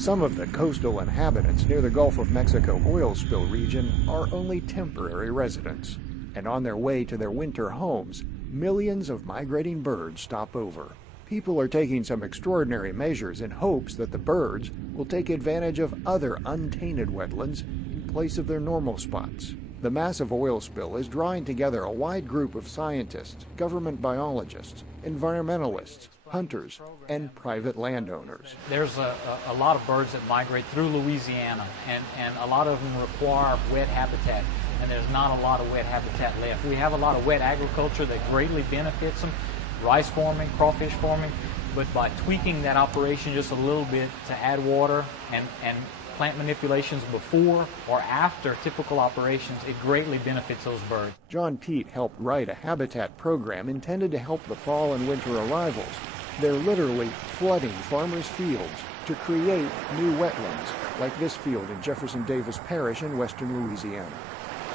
Some of the coastal inhabitants near the Gulf of Mexico oil spill region are only temporary residents, and on their way to their winter homes, millions of migrating birds stop over. People are taking some extraordinary measures in hopes that the birds will take advantage of other untainted wetlands in place of their normal spots. The massive oil spill is drawing together a wide group of scientists, government biologists, environmentalists, hunters, and private landowners. There's a lot of birds that migrate through Louisiana, and a lot of them require wet habitat, and there's not a lot of wet habitat left. We have a lot of wet agriculture that greatly benefits them, rice farming, crawfish farming, but by tweaking that operation just a little bit to add water and plant manipulations before or after typical operations, it greatly benefits those birds. John Pete helped write a habitat program intended to help the fall and winter arrivals. They're literally flooding farmers' fields to create new wetlands, like this field in Jefferson Davis Parish in western Louisiana.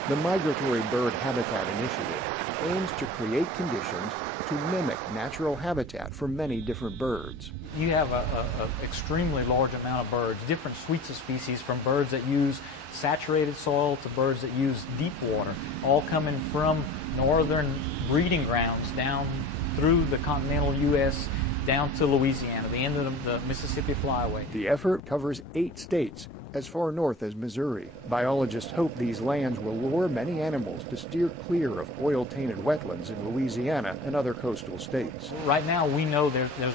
The Migratory Bird Habitat Initiative aims to create conditions to mimic natural habitat for many different birds. You have an extremely large amount of birds, different suites of species, from birds that use saturated soil to birds that use deep water, all coming from northern breeding grounds down through the continental U.S. down to Louisiana, the end of the Mississippi Flyway. The effort covers 8 states, as far north as Missouri. Biologists hope these lands will lure many animals to steer clear of oil-tainted wetlands in Louisiana and other coastal states. Right now we know there's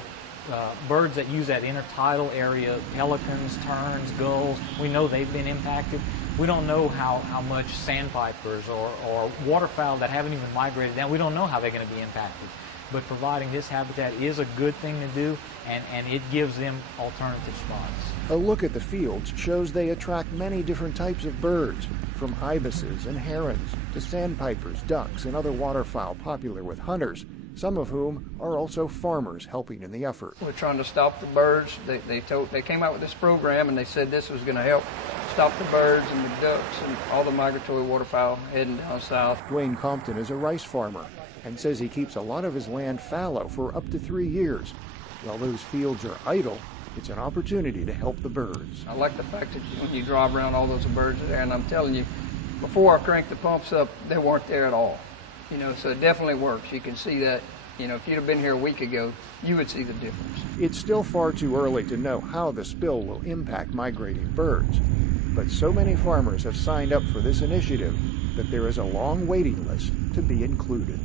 birds that use that intertidal area, pelicans, terns, gulls. We know they've been impacted. We don't know how much sandpipers or waterfowl that haven't even migrated down, we don't know how they're going to be impacted. But providing this habitat is a good thing to do, and it gives them alternative spots. A look at the fields shows they attract many different types of birds, from ibises and herons to sandpipers, ducks, and other waterfowl popular with hunters, some of whom are also farmers helping in the effort. We're trying to stop the birds. They came out with this program, and they said this was going to help stop the birds and the ducks and all the migratory waterfowl heading down south. Dwayne Compton is a rice farmer and says he keeps a lot of his land fallow for up to 3 years. While those fields are idle, it's an opportunity to help the birds. I like the fact that when you drive around, all those birds are there, and I'm telling you, before I cranked the pumps up, they weren't there at all. So it definitely works. You can see that. If you'd have been here a week ago, you would see the difference. It's still far too early to know how the spill will impact migrating birds, but so many farmers have signed up for this initiative that there is a long waiting list to be included.